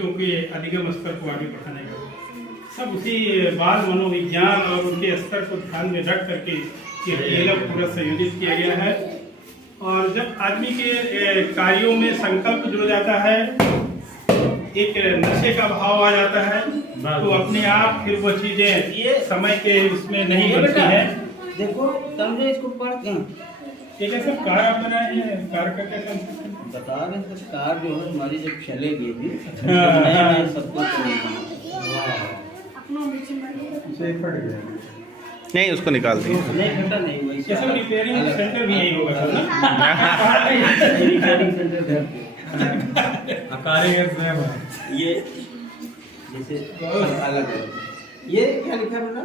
बच्चों के अधिगम स्तर को आगे बढ़ाने का सब उसी बाल मनोविज्ञान और उनके स्तर को ध्यान में रख करके ये टीएलएफ पूरा संयोजित किया गया है। और जब आदमी के कार्यों में संकल्प जुड़ जाता है, एक नशे का भाव आ जाता है, तो अपने आप फिर वो चीजें ये समय के उसमें नहीं बनती है। देखो समझे इसको पढ़ के एक ऐसा कार आप बनाए हैं, कार का क्या कंसेप्ट बता रहे हैं सर। कार जो है हमारी जब चलेगी भी सबको नहीं, उसको निकाल दिए। नहीं घटा नहीं वही ये सब रिपेयरिंग सेंटर भी यही होगा सर ना। कारीगर ये जैसे अलग है। ये क्या लिखा है बेटा?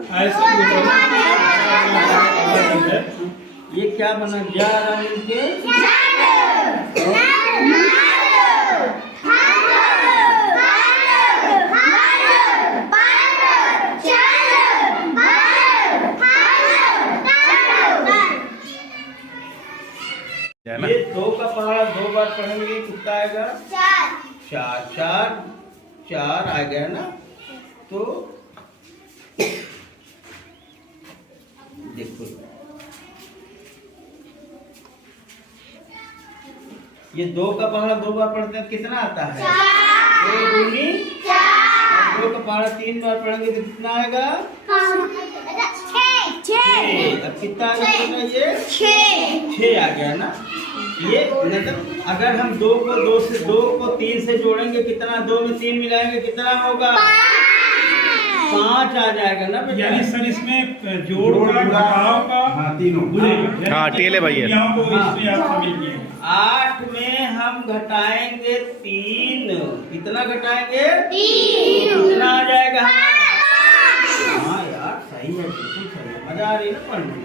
ये क्या बना? जा रंग के ये दो का पहाड़ा दो बार पढ़ेंगे कितना आएगा? चार। चार चार आ गया ना। तो देखो ये दो का पहाड़ा दो बार पढ़ते हैं कितना आता है? दो दूनी चार। दो का पहाड़ा तीन बार पढ़ेंगे तो कितना आएगा? अब कितना आ गया? ये छह आ गया ना। ये मतलब अगर हम दो को तीन से जोड़ेंगे कितना? दो में तीन मिलाएंगे कितना होगा? पाँच आ जाएगा ना। यानी सर इसमें जोड़ का घटाव का तीनों हाँ टेल है भाई है। को इसमें आप शामिल किए। 8 में हम घटाएंगे 3। कितना घटाएंगे? 3। कितना आ जाएगा? हाँ यार सही है, बिल्कुल सही है। मजा आ रही है ना पढ़ने में।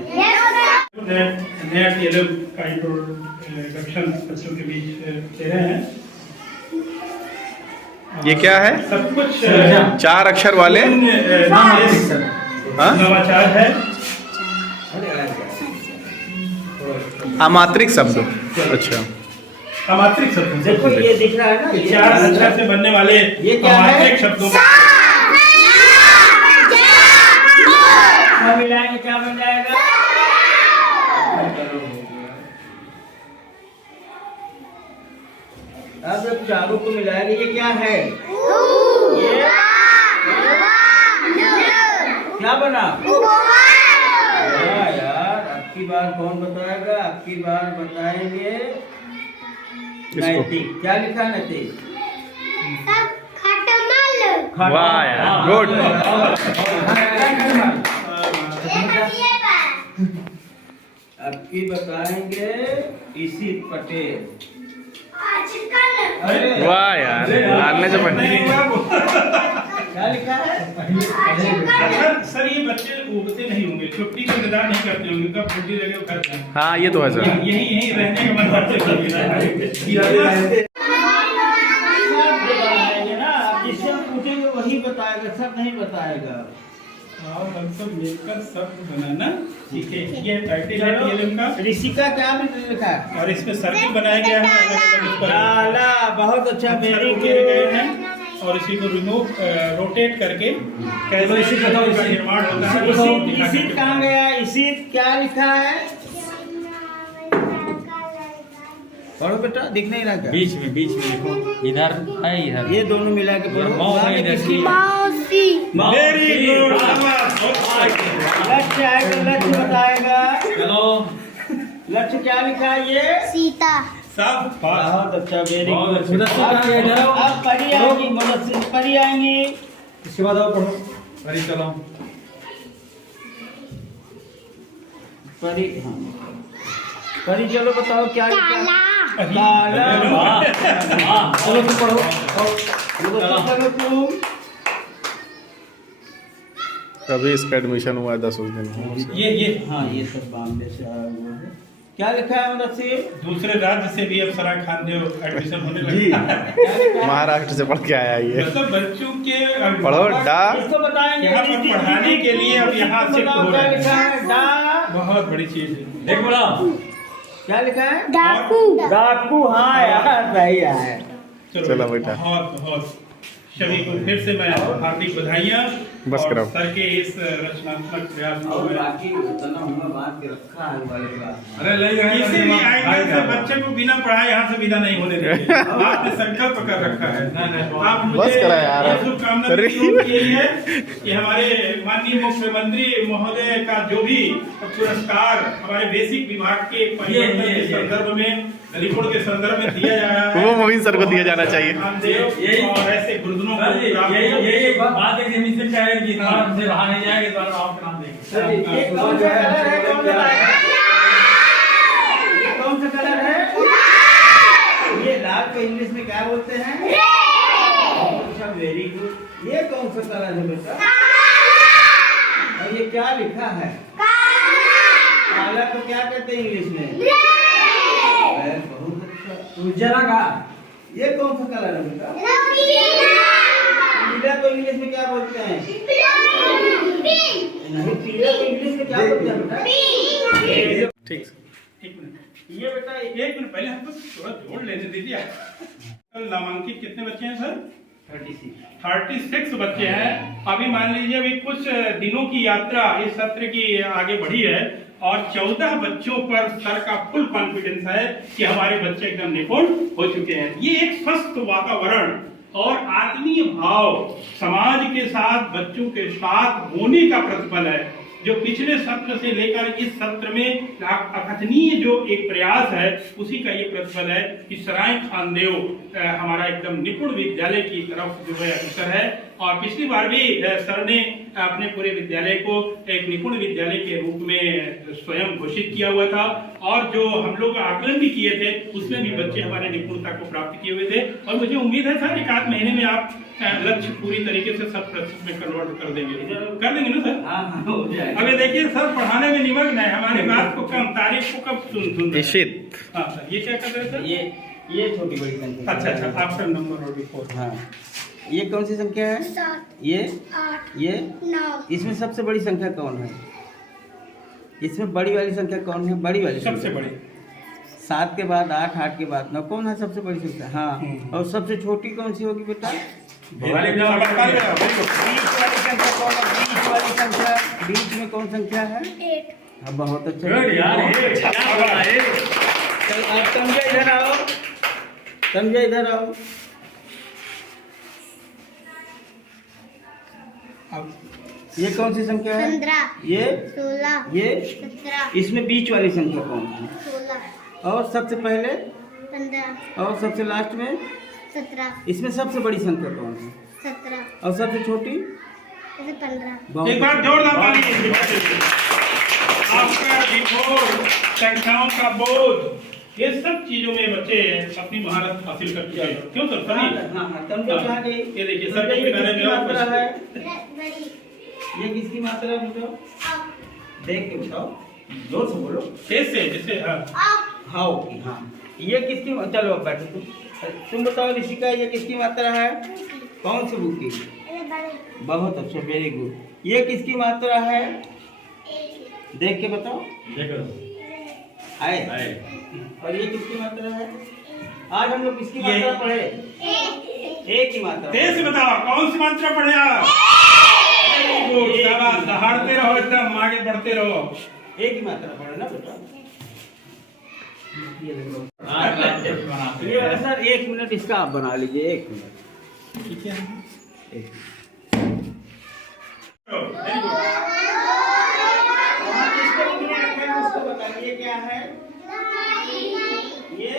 नया टीएलएफ का इंट्रोडक्शन बच्चों के बीच दे रहे हैं। ये क्या है? सब कुछ 4 अक्षर वाले नवाचार है। अमात्रिक शब्द। अच्छा, अमात्रिक शब्द। देखो ये दिख रहा है ना, ये 4 अक्षर से बनने वाले ये क्या है? अमात्रिक शब्दों क्या मिलाएंगे? क्या बन जाएगा? अब जब चारों को मिलाएंगे ये क्या है? ये क्या बना? यार अब की बार कौन बताएगा? अब की बार बताएंगे नैतिक। क्या लिखा है नैतिक? वाह यार, गुड। अब की बताएंगे इसी पटेल। वाह यार, मारने से पढ़ने। क्या लिखा है? सर ये बच्चे उगते नहीं होंगे, छुट्टी का इंतजार नहीं करते होंगे, कब छुट्टी लगे वो घर जाएं। हाँ ये तो है सर। यही रहने का मन बनाएंगे ना। जिससे हम पूछेंगे वही बताएगा, सब नहीं बताएगा। और हम सब मिलकर सब बनाना सीखे। ये टाइटल है टीएलएफ का। ऋषिका क्या लिखा है? और इसमें सर्किल बनाया गया है अलग-अलग इस पर लाला, बहुत अच्छा। वेरी किए गए हैं और इसी को रिमूव रोटेट करके कैसे इसी का निर्माण होता है। इसी कहाँ गया? इसी क्या लिखा है? पढ़ो बेटा, दिख नहीं रहा क्या? बीच में देखो, इधर है इधर। ये दोनों मिला के पढ़ो। Very good. लक्ष्य आएगा, लक्ष्य बताएगा। चलो लक्ष्य क्या लिखा है? ये सीता। सब बहुत अच्छा, वेरी बहुत गुड। अच्छा। अब परी आएंगी, मदद परी आएंगी। इसके बाद और पढ़ो। अरे चलो परी। हाँ परी, चलो बताओ क्या लिखा है? काला। चलो तुम पढ़ो। चलो तुम। अभी इसका एडमिशन हुआ है 10 दिन। ये हाँ ये सब बॉम्बे से आया हुआ है। क्या लिखा है मुदस्सिर? दूसरे राज्य से भी अब सरा खान देव एडमिशन होने लगा। महाराष्ट्र से पढ़ के आया ये। मतलब बच्चों के पढ़ो डा। इसको बताएंगे यहाँ पर पढ़ाने के लिए अब यहाँ से बताओ क्या लिखा है? डा। बहुत बड़ी चीज है। देख बोला क्या लिखा है? डाकू। डाकू। हाँ यार सही है। चलो बेटा। बहुत बहुत सभी को फिर से मैं हार्दिक बधाइयाँ बस और कराओ। सर के इस रचनात्मक प्रयास को और मैं बाकी उतना हमने बांध के रखा है वाले क्लास में। अरे ले गए किसी भी एंगल से बच्चे को बिना पढ़ाए यहाँ से विदा नहीं होने देंगे। आपने संकल्प कर रखा है। आप बस मुझे करा यार। ये शुभकामना अरे। देनी यही है कि हमारे माननीय मुख्यमंत्री महोदय का जो भी पुरस्कार हमारे बेसिक विभाग के परिवर्तन के संदर्भ में, रिपोर्ट के संदर्भ में दिया जा रहा है, वो मोहिन सर को दिया जाना चाहिए। यही और ऐसे गुरुजनों को प्राप्त ये बात है कि हम इससे चाहे कि हमसे रहा नहीं जाएगा, इस बार आपका नाम देंगे। ये कौन सा कलर है? कौन सा लाल है? ये कौन सा कलर है? ये लाल को इंग्लिश में क्या बोलते हैं? अच्छा, वेरी गुड। ये कौन सा कलर है बेटा? और ये क्या लिखा है? काला को क्या कहते हैं इंग्लिश में? बहुत अच्छा। उजला का ये कौन सा कलर है बेटा? पीला को इंग्लिश में क्या बोलते हैं? नहीं, पीला को इंग्लिश में क्या बोलते हैं बेटा? ठीक। एक मिनट, ये बेटा एक मिनट पहले हमको थोड़ा जोड़ लेने दीजिए। कल नामांकित कितने बच्चे हैं सर? 36 बच्चे हैं। अभी मान लीजिए अभी कुछ दिनों की यात्रा इस सत्र की आगे बढ़ी है और 14 बच्चों पर सर का फुल कॉन्फिडेंस है कि हमारे बच्चे एकदम निपुण हो चुके हैं। ये एक स्वस्थ वातावरण और आत्मीय भाव समाज के साथ, बच्चों के साथ होने का प्रतिफल है, जो पिछले सत्र से लेकर इस सत्र में अकथनीय जो एक प्रयास है, उसी का ये प्रतिफल है कि सराय खानदेव हमारा एकदम निपुण विद्यालय की तरफ जो है अग्रसर है। और पिछली बार भी सर ने अपने पूरे विद्यालय को एक निपुण विद्यालय के रूप में स्वयं घोषित किया हुआ था और जो हम लोग आकलन भी किए थे उसमें भी बच्चे हमारे निपुणता को प्राप्त किए हुए थे। और मुझे उम्मीद है सर एक आध महीने में आप लक्ष्य पूरी तरीके से 100% में कन्वर्ट कर देंगे ना सर? हाँ, हो जाएगा। अभी देखिए सर पढ़ाने में निमग्न है, हमारी बात को कम, तारीफ को कब सुन निश्चित। हाँ सर, ये क्या कर रहे हैं सर? ये छोटी बड़ी संख्या। अच्छा, आफ्टर नंबर और बिफोर। हाँ, ये कौन सी संख्या है? 7, ये 8, ये 9। इसमें सबसे बड़ी संख्या कौन है? इसमें बड़ी वाली संख्या कौन है? बड़ी वाली सबसे संख्या। बड़ी 7 के बाद 8, 8 के बाद 9 कौन है सबसे बड़ी संख्या? हाँ, और सबसे छोटी कौन सी होगी बेटा? बीच वाली संख्या कौन है? बीच वाली संख्या, बीच में कौन संख्या है? 8। हाँ, बहुत अच्छा। गुड यार, ये क्या बड़ा है। चल आप समझे इधर आओ, समझे इधर आओ। अब ये कौन सी संख्या है? 15, ये 16, ये 17, इसमें बीच वाली संख्या कौन है? 16, और सबसे पहले 15, और सबसे लास्ट में? 17, इसमें सबसे बड़ी संख्या कौन है? 17, और सबसे छोटी? ऐसे 15। बहुत एक बार अच्छा। जोरदार ताली दीजिए। आपका विभोर, संख्याओं का बोध, ये सब चीजों में बच्चे अपनी महारत हासिल कर चुके हैं। क्यों सर? हाँ, सभी हाँ, हाँ, तमझो कहाँ गई? ये देखिए सर तमझो के ये किनारे किसकी में और मात्रा है? बड़ी। ये किसकी मात्रा है बेटा? अब। देख के बताओ, जोर से बोलो। कैसे? जैसे हाँ, अब। हाँ की, हाँ। ये किसकी? चलो अब बैठो तुम बताओ ऋषिका, ये किसकी मात्रा है? कौन सी बुक की? ऐसे बड़े। बहुत अच्छा, वेरी गुड। ये किसकी मात्रा है? देख के बताओ। आए। और ये किसकी मात्रा है? आज हम लोग किसकी ये- मात्रा पढ़े? एक की मात्रा। तेज से बताओ कौन सी मात्रा पढ़े आप? Very good, शाबाश, दहाड़ते रहो, एकदम आगे बढ़ते रहो। एक ही मात्रा पढ़े ना बेटा? ये देखो। हाँ, क्लास टेस्ट बनाते ये वाला हैं। सर 1 मिनट इसका आप बना लीजिए, 1 मिनट। ठीक है, एक। Very good. वहाँ किसको उंगली रखे हैं उसको बताइए क्या है? ये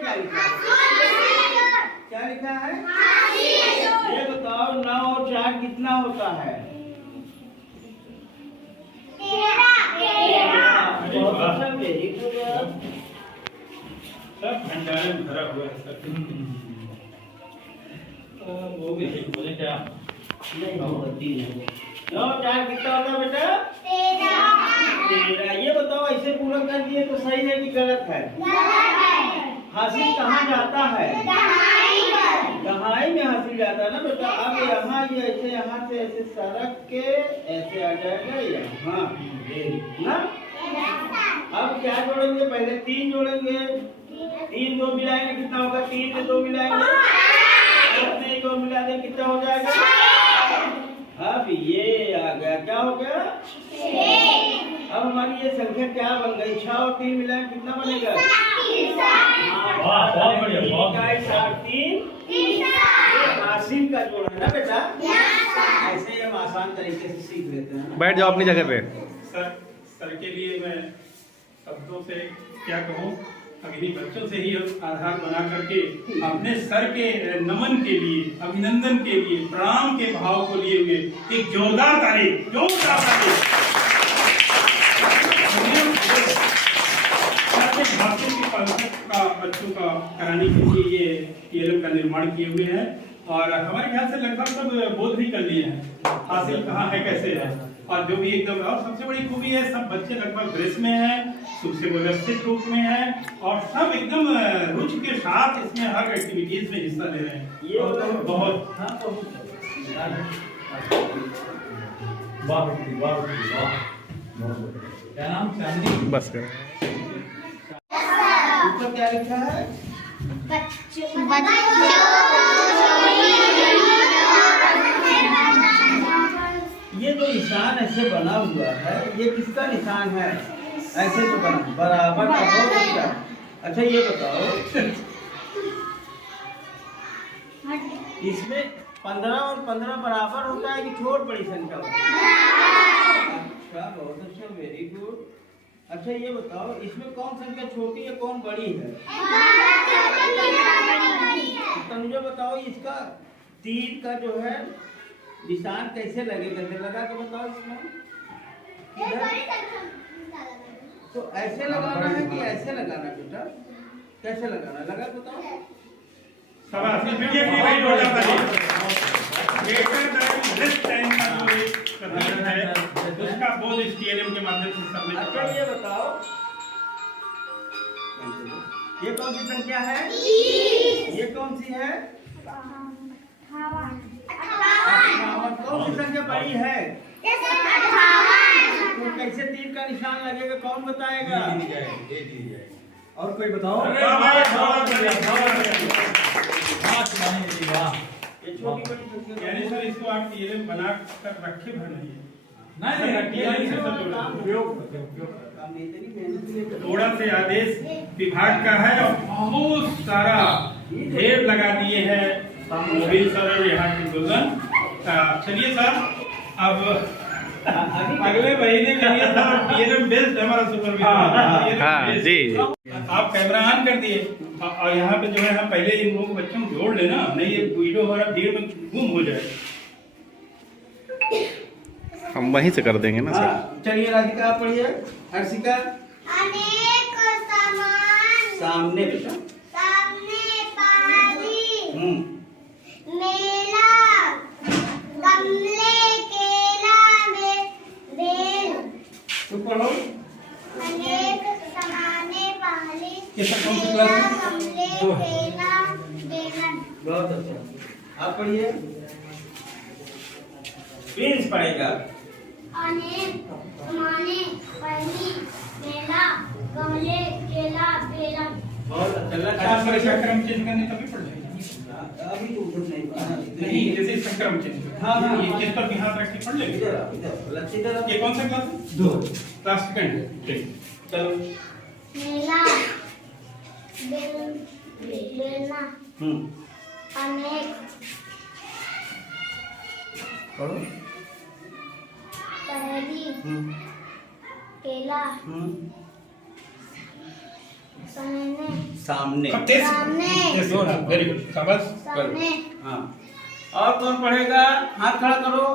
क्या लिखा है? क्या लिखा है? ये बताओ 9 और 4 कितना होता है? 13। बहुत अच्छा, वेरी गुड। सब भंडारे में भरा हुआ है सर। वो भी बोले क्या? नहीं होगा, 3 होगा। 9 और 4 कितना होता है बेटा? 13। ये बताओ ऐसे पूरा कर दिए तो सही है कि गलत है? हासिल कहाँ जाता है? दहाई में हासिल जाता है ना बेटा। अब यहाँ ये ऐसे यहाँ से ऐसे सरक के ऐसे आ जाएगा यहाँ ना। अब क्या जोड़ेंगे? पहले 3 जोड़ेंगे, 3 2 मिलाएंगे, कितना होगा? 3 में 2 मिलाएंगे क्या हो गया? 6। अब हमारी ये संख्या क्या बन गई? 6 और 3 मिलाएं कितना बनेगा? वाह, बहुत बढ़िया, बहुत बढ़िया। 4 3 आसिम का जोड़ है ना बेटा? ऐसे ही हम आसान तरीके से सीख लेते हैं ना। बैठ जाओ अपनी जगह पे। सर के लिए मैं शब्दों से क्या कहूँ, अब इन्हीं बच्चों से ही हम आधार बना करके अपने सर के नमन के लिए, अभिनंदन के लिए, प्रणाम के भाव को लिए हुए एक जोरदार तारीफ का बच्चों का कराने के लिए ये PLM का निर्माण किए हुए हैं। और हमारे ख्याल से लगभग सब बोध भी कर लिए हैं, हासिल कहाँ है कैसे है, और जो भी एकदम, और सबसे बड़ी खूबी है सब बच्चे लगभग ड्रेस में हैं, सबसे व्यवस्थित रूप में हैं, और सब एकदम रुचि के साथ इसमें हर एक्टिविटीज में हिस्सा ले रहे हैं। ये तो बहुत वाह बेटी, वाह बेटी, वाह। क्या नाम? चांदनी। बस कर। ऊपर क्या लिखा है? ये जो निशान ऐसे बना हुआ है, ये किसका निशान है? ऐसे तो बना बराबर का, बहुत अच्छा। अच्छा ये बताओ, इसमें 15 और 15 बराबर होता है कि छोट बड़ी संख्या होती है? अच्छा, बहुत अच्छा, वेरी गुड। अच्छा ये बताओ, इसमें कौन संख्या छोटी है कौन बड़ी है? तो मुझे बताओ, इसका तीर का जो है निशान कैसे लगेगा? लगा के बताओ इसमें। तो ऐसे लगाना है कि ऐसे लगाना है बेटा? कैसे लगाना है, लगा बताओ। शाबाश, ये भी वही हो जाता है। ग्रेटर देन दिस टाइम का जो एक प्रतीक है, उसका बोध इस TLM के माध्यम से सबने अच्छा ये बताओ, ये कौन सी संख्या है? ये कौन सी है? 58। कौन सी संख्या बड़ी है? तो कैसे तीर का निशान लगेगा, कौन बताएगा? और कोई बताओ। अरे वाह, बहुत बढ़िया, बहुत बढ़िया। वाह चांदनी बेटी, वाह। ये छोटी बड़ी संख्या यानी सर इसको आप TLM बना कर रखे भर नहीं है, नहीं रखिए, नहीं, नहीं सब उपयोग करते, उपयोग करते। काम नहीं, इतनी मेहनत से लेकर- थोड़ा से आदेश विभाग का है और बहुत सारा ढेर लगा दिए हैं मोबिल सर और यहाँ के दुल्हन। चलिए सर, अब अगले महीने के लिए सर TLM बेस्ड हमारा सुपरविजन। हाँ जी। आप कैमरा ऑन कर दिए, और यहाँ पे जो है हम पहले इन लोगों को बच्चों को जोड़ लेना, नहीं ये वीडियो हमारा भीड़ में गुम हो जाए। हम वहीं से कर देंगे ना सर। हाँ, चलिए राधिका आप पढ़िए। हर्षिका अनेक समान सामने बेटा। सामने पानी मेला गमले केला में बेल तो पढ़ो। अनेक समाने पाली ये सब कौन सी क्लास है? गमले केला बेलन। बहुत अच्छा, आप पढ़िए। प्रिंस पढ़ेगा। अनेक समाने पाली मेला गमले केला बेलन। बहुत अच्छा, अच्छा लक्षा सर, इसका क्रम चेंज करने तभी पड़ जाएगा। अभी तो उधर नहीं नहीं, जैसे इसका क्रम चेंज हाँ, हाँ, ये हाँ। किस पर भी हाथ रख के पढ़ लेंगे। इधर आओ, इधर लक्ष्य इधर आओ। ये कौन सा क्लास है? 2 क्लास सेकंड। ठीक, चलो। मेला बेलना अनेक पढ़ो। पहेली केला सामने सामने वेरी गुड, शाबाश। सामने हाँ, और कौन पढ़ेगा? हाथ खड़ा करो।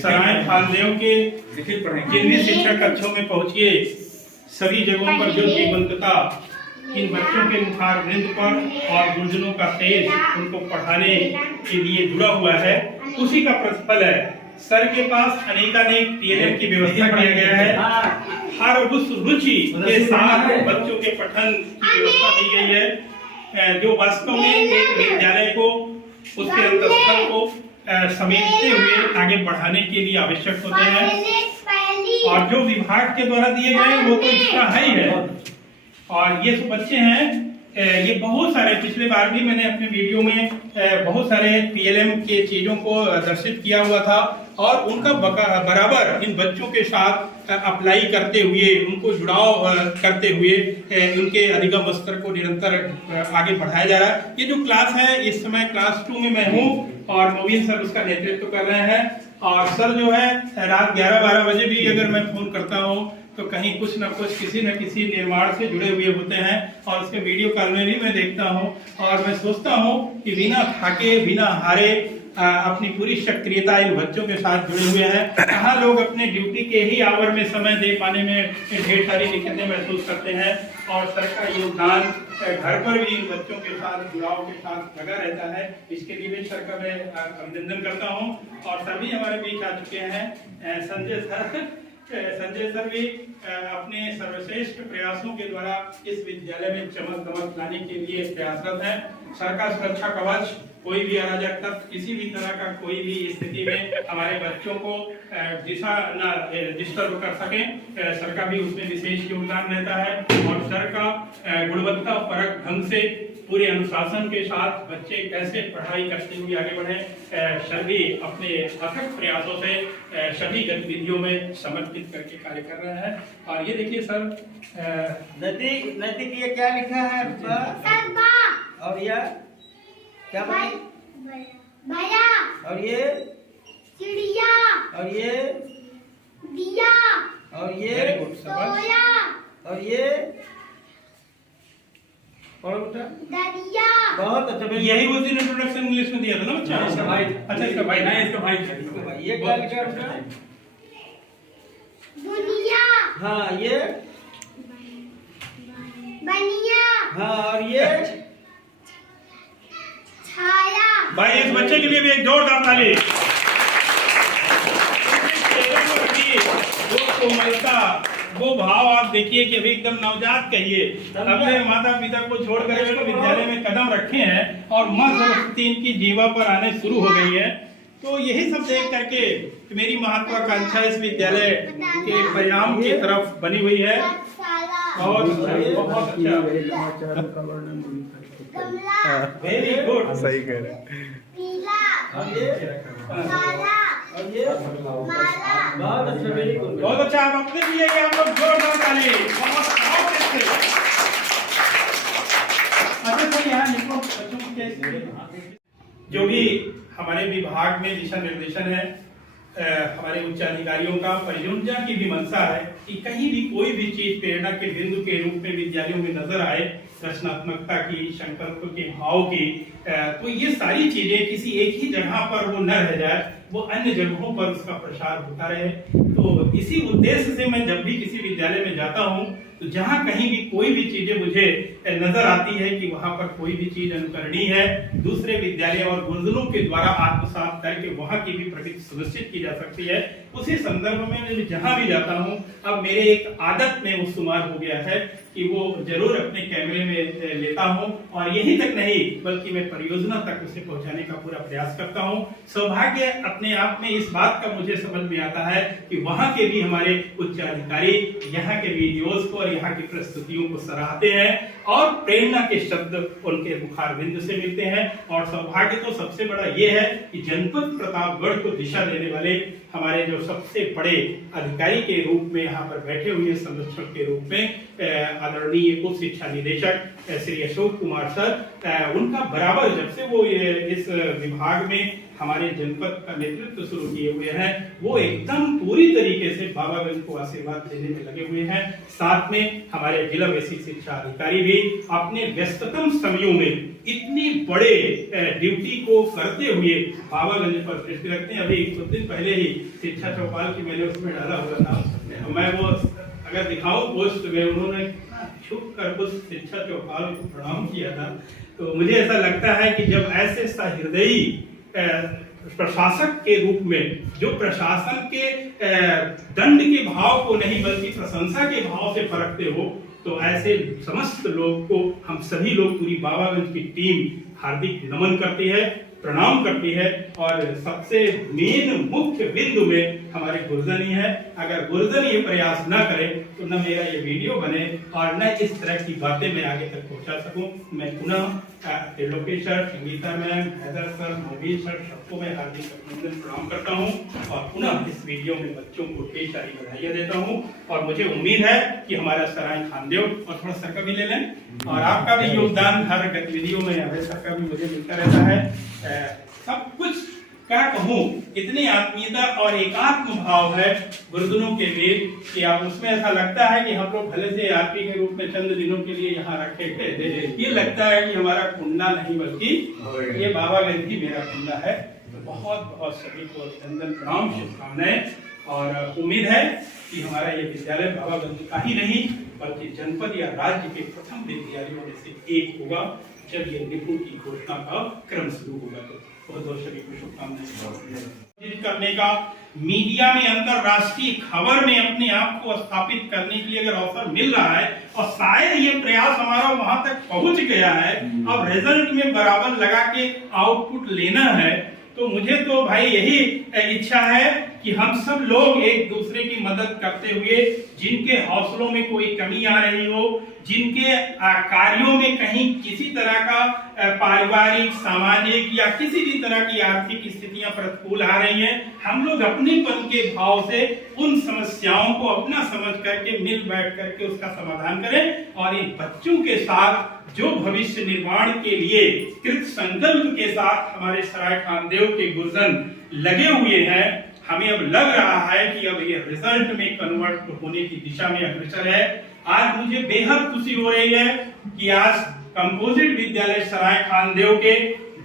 सराय फालदेव के केंद्रीय शिक्षा कक्षों में पहुंचिए। सभी जगहों पर जो जीवंतता इन बच्चों के मुखार वृंद पर और गुंजनों का तेज उनको पढ़ाने के लिए जुड़ा हुआ है, उसी का प्रतिफल है। सर के पास अनेकानेक TLM की व्यवस्था किया गया है। हर उस रुचि के साथ बच्चों के पठन की व्यवस्था दी गई है, जो वास्तव में एक विद्यालय को उसके अंतस्थल को समेटते हुए आगे बढ़ाने के लिए आवश्यक होते हैं। और जो विभाग के द्वारा दिए गए हैं वो तो इसका है ही है। और ये जो बच्चे हैं, ये बहुत सारे, पिछले बार भी मैंने अपने वीडियो में बहुत सारे PLM के चीजों को दर्शित किया हुआ था। और उनका बराबर इन बच्चों के साथ अप्लाई करते हुए, उनको जुड़ाव करते हुए उनके अधिगम स्तर को निरंतर आगे बढ़ाया जा रहा है। ये जो क्लास है इस समय क्लास 2 में मैं हूँ और मोबिन सर उसका नेतृत्व कर रहे हैं। और सर जो है रात 11-12 बजे भी अगर मैं फोन करता हूँ तो कहीं कुछ न कुछ किसी न किसी निर्माण से जुड़े हुए होते हैं और उसके वीडियो कॉल में भी मैं देखता हूँ और मैं सोचता हूँ कि बिना थाके बिना हारे अपनी पूरी सक्रियता इन बच्चों के साथ जुड़े हुए हैं। कहाँ लोग अपने ड्यूटी के ही आवर में समय दे पाने में ढेर सारी दिक्कतें महसूस करते हैं और सर का योगदान घर पर भी इन बच्चों के साथ जुड़ाव के साथ लगा रहता है। इसके लिए भी सर का मैं अभिनंदन करता हूँ। और सभी हमारे बीच आ चुके हैं संजय सर भी अपने सर्वश्रेष्ठ प्रयासों के द्वारा इस विद्यालय में चमक दमक लाने के लिए प्रयासरत हैं। सर का सुरक्षा कवच, कोई भी अराजक तत्व किसी भी तरह का कोई भी स्थिति में हमारे बच्चों को दिशा न डिस्टर्ब कर सके, सर का भी उसमें विशेष योगदान रहता है। और सर का गुणवत्ता परक ढंग से पूरे अनुशासन के साथ बच्चे कैसे पढ़ाई करते हुए आगे बढ़े, सर भी अपने अथक प्रयासों से सभी गतिविधियों में समर्पित करके कार्य कर रहे हैं। और ये देखिए सर नैतिक ये क्या लिखा है और यह क्या भैया और ये चिड़िया और ये दिया और ये सोया और ये पढ़ो बेटा। दरिया। बहुत अच्छा बेटा। यही उस दिन इंट्रोडक्शन इंग्लिश में दिया था ना बच्चा? इसका भाई। अच्छा इसका भाई नहीं, इसका भाई। ये क्या लिखा है बेटा? दुनिया। हाँ ये बनिया। हाँ और ये छाया। भाई इस बच्चे के लिए भी एक जोरदार ताली। वो कोमलता, वो भाव आप देखिए कि अभी एकदम नवजात कहिए अपने माता पिता को छोड़कर विद्यालय में कदम रखे हैं और मां सरस्वती इनकी जीवा पर आने शुरू हो गई है। तो यही सब देख करके मेरी महत्वाकांक्षा इस विद्यालय के परिणाम की तरफ बनी हुई है। बहुत बहुत अच्छा, वेरी गुड, सही कह रहे हैं। पीला। और ये काला। और ये माला। बहुत अच्छा वेरी गुड। बहुत अच्छा। आप अपने लिए आप लोग जोरदार ताली। बहुत अच्छे। अच्छा सर यहाँ लिखो बच्चों को कैसे जो भी हमारे विभाग में दिशा निर्देशन है, हमारे उच्च अधिकारियों का परियोजना की भी मंशा है कि कहीं भी कोई भी चीज प्रेरणा के बिंदु के रूप में विद्यालयों में नजर आए, रचनात्मकता की, संकल्प के भाव की, तो ये सारी चीजें किसी एक ही जगह पर वो न रह जाए, वो अन्य जगहों पर उसका प्रसार होता रहे। तो इसी उद्देश्य से मैं जब भी किसी विद्यालय में जाता हूँ तो जहाँ कहीं भी कोई भी चीजें मुझे नजर आती है कि वहां पर कोई भी चीज अनुकरणीय है, दूसरे विद्यालय और गुरुजनों के द्वारा आत्मसात करके वहां की भी प्रगति सुनिश्चित की जा सकती है, उसी संदर्भ में मैं जहां भी जाता हूं अब मेरे एक आदत में वो शुमार हो गया है कि वो जरूर अपने कैमरे में लेता हूं और यही तक नहीं बल्कि मैं परियोजना तक उसे पहुंचाने का पूरा प्रयास करता हूं। सौभाग्य अपने आप में इस बात का मुझे समझ में आता है कि वहां के भी हमारे उच्च अधिकारी यहाँ के वीडियोज को और यहाँ की प्रस्तुतियों को सराहते हैं और प्रेरणा के शब्द उनके मुखार बिंदु से मिलते हैं। और सौभाग्य तो सबसे बड़ा ये है कि जनपद प्रतापगढ़ को दिशा देने वाले हमारे जो सबसे बड़े अधिकारी के रूप में यहाँ पर बैठे हुए संरक्षक के रूप में आदरणीय उच्च शिक्षा निदेशक श्री अशोक कुमार सर, उनका बराबर जब से वो इस विभाग में हमारे जनपद का नेतृत्व शुरू किए हुए हैं, वो एकदम पूरी तरीके से बाबागंज को आशीर्वाद देने में लगे हुए हैं। साथ में हमारे जिला बेसिक शिक्षा अधिकारी भी अपने व्यस्ततम समयों में इतनी बड़े ड्यूटी को करते हुए बाबागंज पर दृष्टि रखते हैं। अभी कुछ दिन पहले ही शिक्षा चौपाल की मैंने उसमें डाला हुआ था, मैं वो अगर दिखाऊं पोस्ट में उन्होंने छुप कर उस शिक्षा चौपाल को प्रणाम किया था। तो मुझे ऐसा लगता है कि जब ऐसे सहृदयी प्रशासक के रूप में जो प्रशासन के दंड के भाव को नहीं बल्कि प्रशंसा के भाव से परखते हो, तो ऐसे समस्त लोग को हम सभी लोग पूरी बाबागंज की टीम हार्दिक नमन करती है। प्रणाम करती है। और सबसे मेन मुख्य बिंदु में हमारे गुरुजन ही है। अगर गुरुजन ये प्रयास न करे तो न मेरा ये वीडियो बने और न इस तरह की बातें मैं आगे तक पहुंचा सकूं। मैं पुनः Triloki sir, Sangeeta ma'am, Haider sir, Mobeen sir, सबको मैं हार्दिक अभिनंदन प्रणाम करता हूं और पुनः इस वीडियो में बच्चों को ढेर सारी बधाइयां देता हूं। और मुझे उम्मीद है कि हमारा सराय खानदेव, और थोड़ा सर का भी ले लें, और आपका भी योगदान हर गतिविधियों में अभय सर का भी मुझे मिलता रहता है। सब कुछ क्या कहूँ, इतनी आत्मीयता और एकात्म भाव है गुरुजनों के बीच कि आप उसमें ऐसा लगता है कि हम लोग भले से आरपी के रूप में चंद दिनों के लिए यहाँ रखे थे, ये लगता है कि हमारा कुंडा नहीं बल्कि ये बाबागंज ही मेरा कुंडा है। तो बहुत बहुत सभी को अभिनंदन, प्रणाम, शुभकामनाएं, और उम्मीद है कि हमारा ये विद्यालय बाबागंज का ही नहीं बल्कि जनपद या राज्य के प्रथम विद्यालयों में से एक होगा जब ये निपुण की घोषणा का क्रम शुरू होगा। तो बहुत बहुत सभी को शुभकामनाएं करने का, मीडिया में अंतरराष्ट्रीय खबर में अपने आप को स्थापित करने के लिए अगर अवसर मिल रहा है और शायद ये प्रयास हमारा वहां तक पहुंच गया है, अब रिजल्ट में बराबर लगा के आउटपुट लेना है, तो मुझे तो भाई यही इच्छा है कि हम सब लोग एक दूसरे की मदद करते हुए, जिनके हौसलों में कोई कमी आ रही हो, जिनके कार्यों में कहीं किसी तरह का पारिवारिक, सामाजिक या किसी भी तरह की आर्थिक स्थितियां प्रतिकूल आ रही हैं, हम लोग अपनेपन के भाव से उन समस्याओं को अपना समझ करके मिल बैठ करके उसका समाधान करें और इन बच्चों के साथ जो भविष्य निर्माण के लिए कृत संकल्प के साथ हमारे सराय खानदेव के गुरुजन लगे हुए हैं, हमें अब लग रहा है कि अब ये रिजल्ट में कन्वर्ट होने की दिशा में अग्रसर है। आज मुझे बेहद खुशी हो रही है कि आज कंपोजिट विद्यालय सराय खानदेव के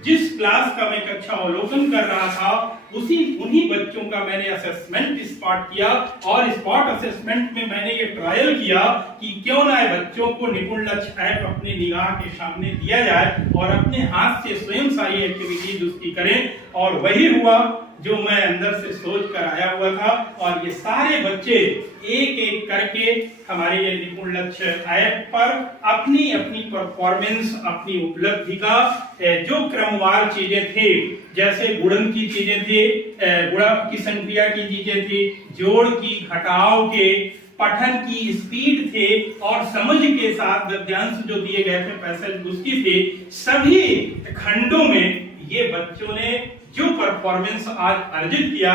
जिस क्लास का मैं कक्षा अवलोकन कर रहा था उन्हीं बच्चों का मैंने असेसमेंट स्पॉट किया और स्पॉट असेसमेंट में मैंने ये ट्रायल किया कि क्यों ना बच्चों को निपुण लक्ष्य ऐप अपने निगाह के सामने दिया जाए और अपने हाथ से स्वयं सारी एक्टिविटीज उसकी करें, और वही हुआ जो मैं अंदर से सोच कर आया हुआ था। और ये सारे बच्चे एक एक करके हमारे ये निपुण लक्ष्य ऐप पर अपनी अपनी परफॉर्मेंस, अपनी उपलब्धि का जो क्रमवार चीजें थी, जैसे गुणन की चीजें थी, गुणा की संक्रिया की चीजें थी, जोड़ की, घटाव के, पठन की स्पीड थे और समझ के साथ गद्यांश जो दिए गए थे पैसेज उसकी थे, सभी खंडों में ये बच्चों ने जो परफॉर्मेंस आज अर्जित किया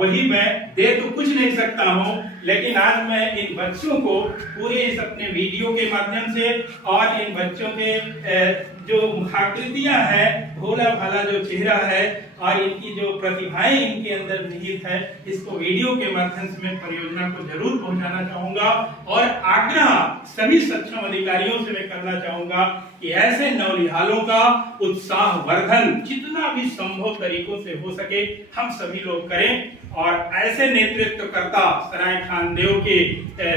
वही मैं दे तो कुछ नहीं सकता हूं, लेकिन आज मैं इन बच्चों को पूरे इस अपने वीडियो के माध्यम से और इन बच्चों के जो आकृतियां हैं, भोला भाला जो चेहरा है और इनकी जो प्रतिभाएं इनके अंदर निहित है, इसको वीडियो के माध्यम से मैं परियोजना को जरूर पहुंचाना चाहूंगा और आग्रह सभी सक्षम अधिकारियों से मैं करना चाहूंगा कि ऐसे नवनिहालों का उत्साह वर्धन जितना भी संभव तरीकों से हो सके हम सभी लोग करें। और ऐसे नेतृत्वकर्ता सराय खानदेव के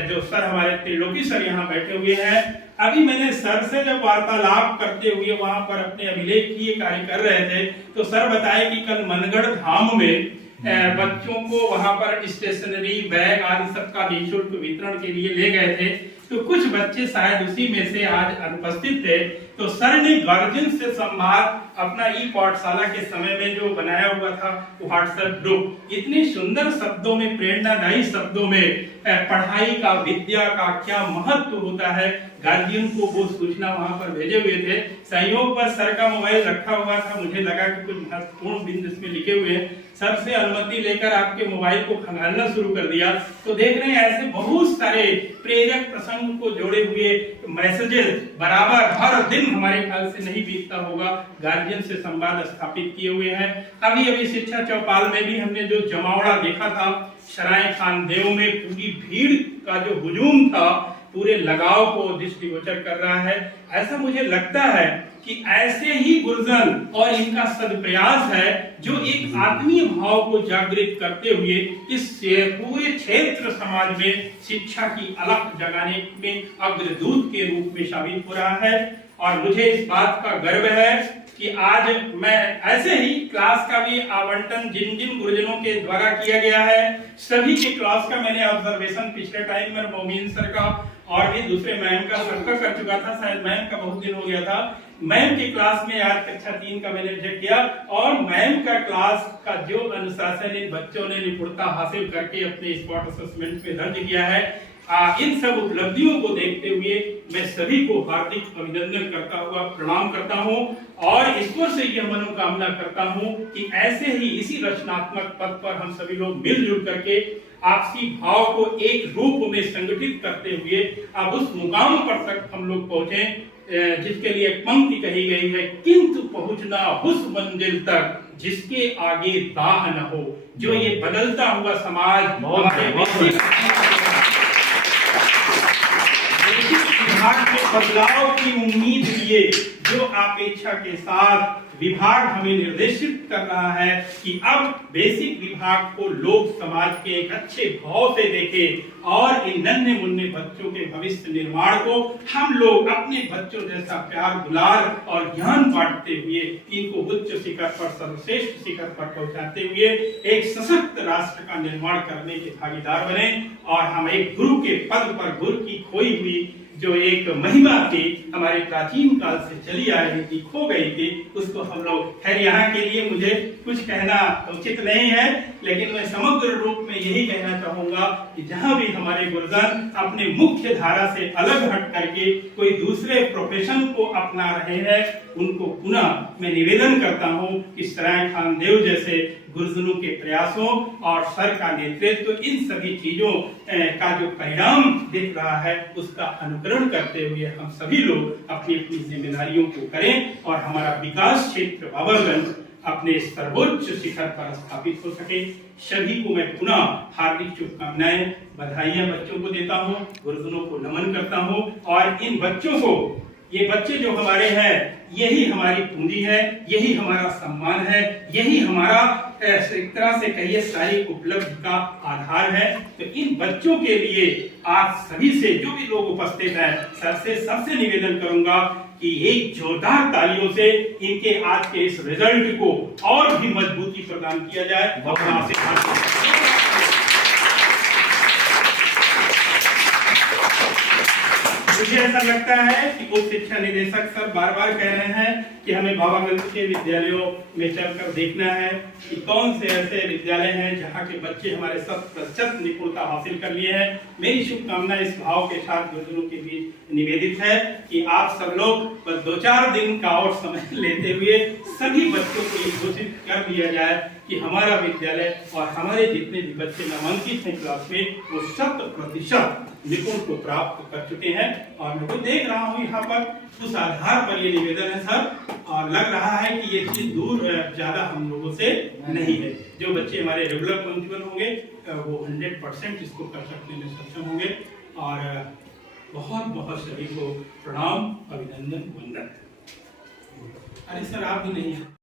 जो सर हमारे त्रिलोकी सर यहाँ बैठे हुए हैं, अभी मैंने सर से जब वार्तालाप करते हुए वहां पर अपने अभिलेख की कार्य कर रहे थे तो सर बताए कि कल मनगढ़ धाम में बच्चों को वहां पर स्टेशनरी, बैग आदि सबका निःशुल्क वितरण के लिए ले गए थे, तो कुछ बच्चे शायद उसी में से आज अनुपस्थित थे। तो सर ने गार्जियन से संवाद अपना ई पाठशाला के समय में जो बनाया हुआ था व्हाट्सएप ग्रुप, इतने सुंदर शब्दों में, प्रेरणादायी शब्दों में पढ़ाई का, विद्या का क्या महत्व होता है, गार्जियन को वो सूचना वहां पर भेजे हुए थे। संयोग पर सर का मोबाइल रखा हुआ था, मुझे लगा कि कुछ महत्वपूर्ण बिंदु इसमें लिखे हुए हैं। सर से अनुमति लेकर आपके मोबाइल को खंगालना शुरू कर दिया तो देख रहे हैं ऐसे बहुत सारे प्रेरक प्रसंग को जोड़े हुए मैसेजेस बराबर हर दिन हमारे ख्याल से नहीं बीतता होगा, गार्जियन से संवाद स्थापित किए हुए हैं। अभी शिक्षा चौपाल में भी हमने जो जमावड़ा देखा था, सराय खानदेव में पूरी भीड़ का जो हुजूम था पूरे लगाव को दृष्टिगोचर कर रहा है। ऐसा मुझे लगता है कि ऐसे ही गुरुजन और इनका सदप्रयास है जो एक आत्मीय भाव को जागृत करते हुए इस पूरे क्षेत्र समाज में शिक्षा की अलख जगाने में अग्रदूत के रूप में साबित हो रहा है। और मुझे इस बात का गर्व है कि आज मैं ऐसे ही क्लास का भी आवंटन जिन जिन गुरुजनों के द्वारा किया गया है, सभी के क्लास का मैंने ऑब्जर्वेशन पिछले टाइम में मोमीन सर का और भी दूसरे मैम का सबका कर चुका था, शायद मैम का बहुत दिन हो गया था। मैम की क्लास में आज कक्षा 3 का मैंने विजिट किया और मैम का क्लास का जो अनुशासन इन बच्चों ने निपुणता हासिल करके अपने स्पॉट असेसमेंट में दर्ज किया है, इन सब उपलब्धियों को देखते हुए मैं सभी को हार्दिक अभिनंदन करता हुआ प्रणाम करता हूं और ईश्वर से यह मनोकामना करता हूं कि ऐसे ही इसी रचनात्मक पद पर हम सभी लोग मिलजुल करके आपसी भाव को एक रूप में संगठित करते हुए अब उस मुकाम पर तक हम लोग पहुंचे जिसके लिए पंक्ति कही गई है, किंतु पहुंचना उस मंजिल तक जिसके आगे राह न हो। जो ये बदलता हुआ समाज हमारे विभाग के बदलाव की उम्मीद लिए जो अपेक्षा के साथ विभाग हमें निर्देशित कर रहा है कि अब बेसिक विभाग को लोग समाज के एक अच्छे भाव से देखें और इन नन्हे मुन्ने बच्चों के भविष्य निर्माण को हम लोग अपने बच्चों जैसा प्यार दुलार और ज्ञान बांटते हुए इनको उच्च शिखर पर सर्वश्रेष्ठ शिखर पर पहुंचाते हुए एक सशक्त राष्ट्र का निर्माण करने के भागीदार बने और हम एक गुरु के पद पर गुरु की खोई हुई जो एक महिमा थी हमारे प्राचीन काल से चली आ रही थी, खो गई थी, उसको हम लोग, खैर यहाँ के लिए मुझे कुछ कहना उचित नहीं है, लेकिन मैं समग्र रूप में यही कहना चाहूंगा कि जहाँ भी हमारे गुरुजन अपने मुख्य धारा से अलग हट करके कोई दूसरे प्रोफेशन को अपना रहे हैं, उनको पुनः मैं निवेदन करता हूँ कि सराय खान देव जैसे गुरुजनों के प्रयासों और सर का नेतृत्व इन सभी चीजों का जो परिणाम दिख रहा है उसका अनुकरण करते हुए हम सभी लोग अपनी अपनी जिम्मेदारियों को करें और हमारा विकास क्षेत्र बाबरगंज अपने सर्वोच्च शिखर पर स्थापित हो सके। सभी को मैं पुनः हार्दिक शुभकामनाएं बधाइयां बच्चों को देता हूं, गुरुजनों को नमन करता हूं और इन बच्चों को, ये बच्चे जो हमारे हैं यही हमारी पूंजी है, यही हमारा सम्मान है, यही हमारा एक तरह से कहिए सारी उपलब्धि का आधार है। तो इन बच्चों के लिए आज सभी से जो भी लोग उपस्थित हैं सर से सबसे निवेदन करूंगा कि एक जोरदार तालियों से इनके आज के इस रिजल्ट को और भी मजबूती प्रदान किया जाए। मुझे ऐसा लगता है कि उप शिक्षा निदेशक सर बार बार कह रहे हैं कि हमें बाबागंज के विद्यालयों में चलकर देखना है कि कौन से ऐसे विद्यालय हैं जहां के बच्चे हमारे 100% निपुणता हासिल कर लिए हैं। मेरी शुभकामना इस भाव के साथ गुरुजनों के बीच निवेदित है कि आप सब लोग बस 2-4 दिन का और समय लेते हुए सभी बच्चों को ये घोषित कर दिया जाए कि हमारा विद्यालय और हमारे जितने भी बच्चे नामांकित हैं क्लास में वो 100% निपुण को प्राप्त कर चुके हैं। और मैं तो देख रहा हूँ यहाँ पर, उस आधार पर ये निवेदन है सर, और लग रहा है कि ये चीज दूर ज्यादा हम लोगों से नहीं है। जो बच्चे हमारे रेगुलर पंक्चुअल होंगे वो 100% इसको कर सकने में सक्षम होंगे। और बहुत बहुत सभी को प्रणाम, अभिनंदन, वंदन। अरे सर आप भी नहीं है।